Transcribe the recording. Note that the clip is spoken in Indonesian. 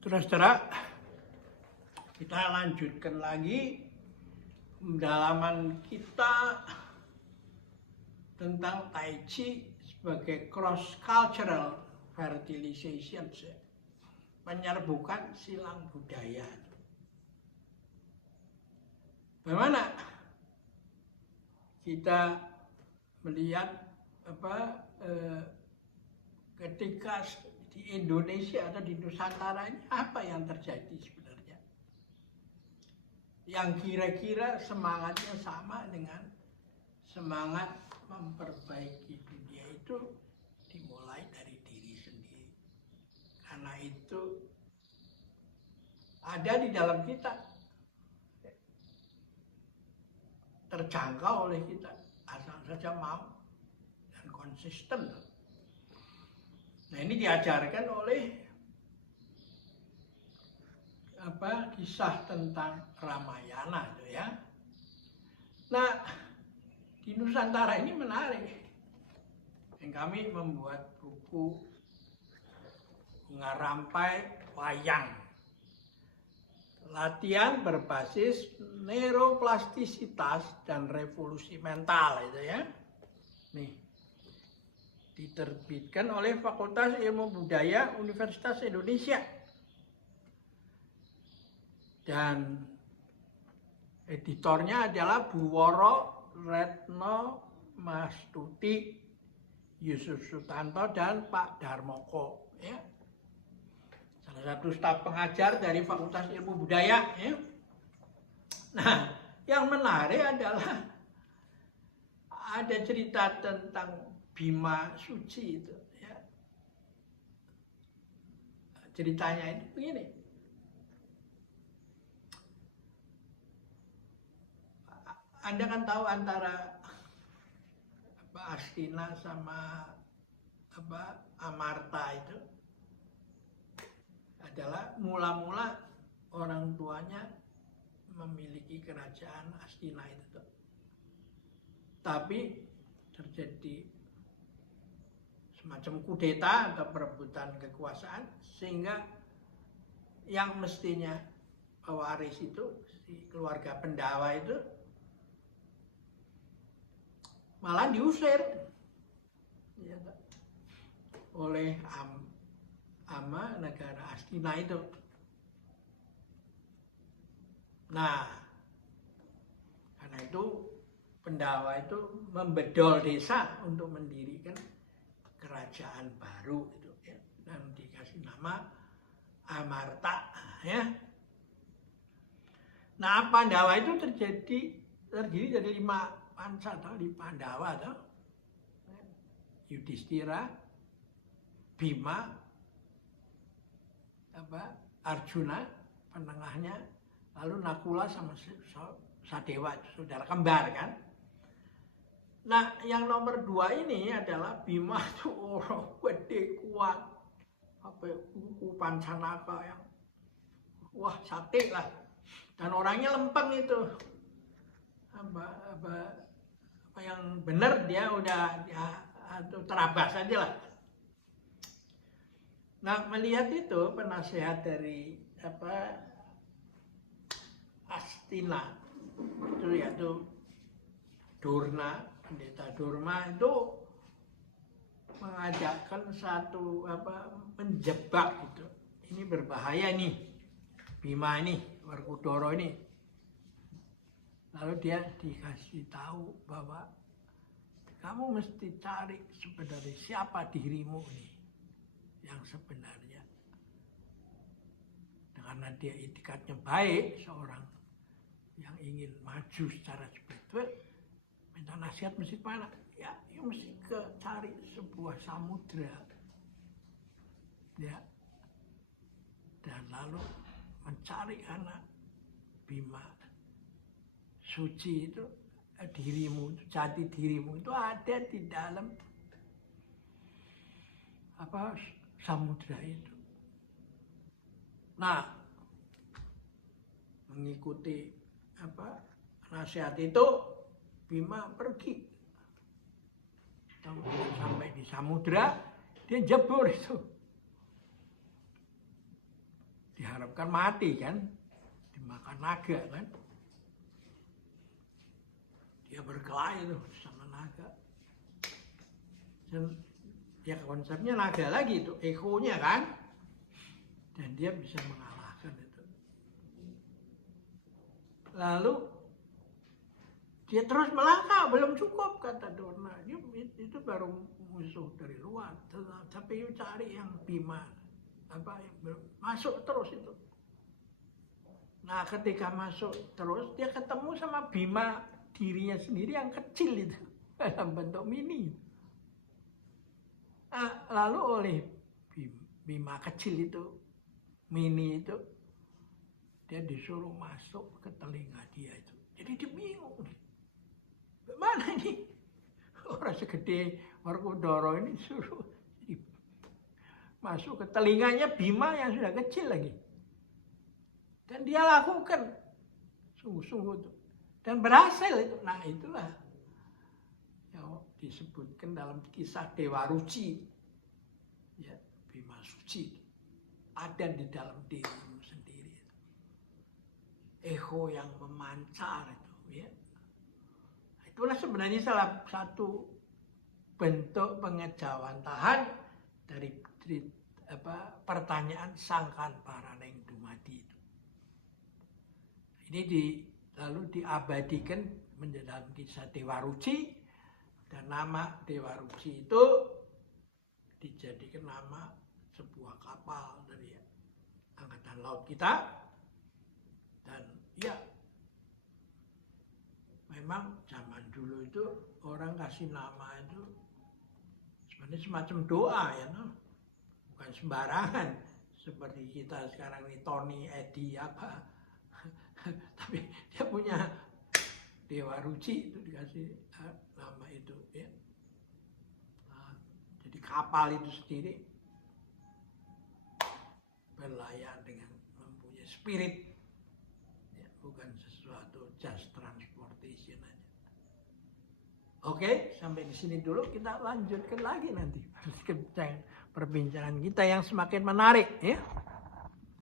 Saudara-saudara, kita lanjutkan lagi pendalaman kita tentang Tai Chi sebagai cross-cultural fertilization, penyerbukan silang budaya. Bagaimana kita melihat ketika di Indonesia atau di Nusantara ini apa yang terjadi sebenarnya? Yang kira-kira semangatnya sama dengan semangat memperbaiki dunia itu dimulai dari diri sendiri. Karena itu ada di dalam kita, terjangkau oleh kita, asal saja mau dan konsisten. Nah, ini diajarkan oleh kisah tentang Ramayana itu ya. Nah, di Nusantara ini menarik. Dan kami membuat buku Bunga Rampai Wayang. Latihan berbasis neuroplastisitas dan revolusi mental itu ya. Nih, diterbitkan oleh Fakultas Ilmu Budaya Universitas Indonesia. Dan editornya adalah Buworo Retno Mastuti, Yusuf Sutanto, dan Pak Darmoko. Ya. Salah satu staf pengajar dari Fakultas Ilmu Budaya. Ya. Nah, yang menarik adalah ada cerita tentang Bima Suci itu. Ya. Ceritanya itu begini. Anda kan tahu antara Astina sama Amarta itu adalah mula-mula orang tuanya memiliki kerajaan Astina itu. Tapi terjadi semacam kudeta atau perebutan kekuasaan sehingga yang mestinya pewaris itu, si keluarga Pendawa itu malah diusir ya, oleh ama negara Astina itu. Nah, karena itu Pendawa itu membedol desa untuk mendirikan kerajaan baru itu ya, dan dikasih nama Amarta ya. Nah, Pandawa itu terdiri dari 5 Panca atau di Pandawa atau Yudhistira, Bima, Arjuna penengahnya, lalu Nakula sama Sadewa, saudara kembar kan. Nah, yang nomor 2 ini adalah Bima itu orang gede kuat, kuku Pancanaka yang wah sate lah, dan orangnya lempeng itu. Apa yang benar dia udah terabas aja lah. Nah, melihat itu penasehat dari Astina itu yaitu Durna, Pendeta Durma itu mengajakkan satu menjebak gitu. Ini berbahaya nih, Bima ini, Werkudara ini. Lalu dia dikasih tahu bahwa kamu mesti cari sebenarnya siapa dirimu nih yang sebenarnya. Karena dia itikadnya baik, seorang yang ingin maju secara spiritual, minta nasihat mesti mana? Ya, mesti cari sebuah samudra. Ya. Dan lalu mencari anak Bima Suci itu, dirimu, jati dirimu itu ada di dalam samudra itu. Nah, mengikuti nasihat itu, Bima pergi sampai di samudra, dia jebur itu diharapkan mati kan, dimakan naga kan. Dia berkelahi tuh sama naga. Dan ya konsepnya naga lagi itu, ekonya kan. Dan dia bisa mengalahkan itu. Lalu dia terus melangkah, belum cukup kata Dorna. Itu baru musuh dari luar. Tapi cari yang Bima, apa yang belum masuk terus itu. Nah ketika masuk terus dia ketemu sama Bima dirinya sendiri yang kecil itu dalam bentuk mini. Nah, lalu oleh Bima kecil itu, mini itu, dia disuruh masuk ke telinga dia itu. Jadi dia bingung nih. Bagaimana ini? Orang segede Werkudara ini suruh masuk ke telinganya Bima yang sudah kecil lagi. Dan dia lakukan sungguh-sungguh itu. Dan berhasil itu. Nah itulah yang disebutkan dalam kisah Dewa Ruci. Ya, Bima Suci. Ada di dalam dirimu sendiri. Ego yang memancar itu. Ya. Itulah sebenarnya salah satu bentuk pengejawantahan dari pertanyaan sangkan paraneng dumadi itu. Ini lalu diabadikan menjadi dalam kisah Dewa Ruci, dan nama Dewa Ruci itu dijadikan nama sebuah kapal dari angkatan laut kita. Dan ya memang zaman dulu itu orang kasih nama itu sebenarnya semacam doa ya, no? Bukan sembarangan seperti kita sekarang ini Tony, Edi apa. Tapi dia punya Dewa Ruci itu dikasih nama itu ya. Nah, jadi kapal itu sendiri berlayar dengan mempunyai spirit ya, bukan sesuatu just transportation aja. Oke, sampai di sini dulu, kita lanjutkan lagi nanti perbincangan kita yang semakin menarik ya.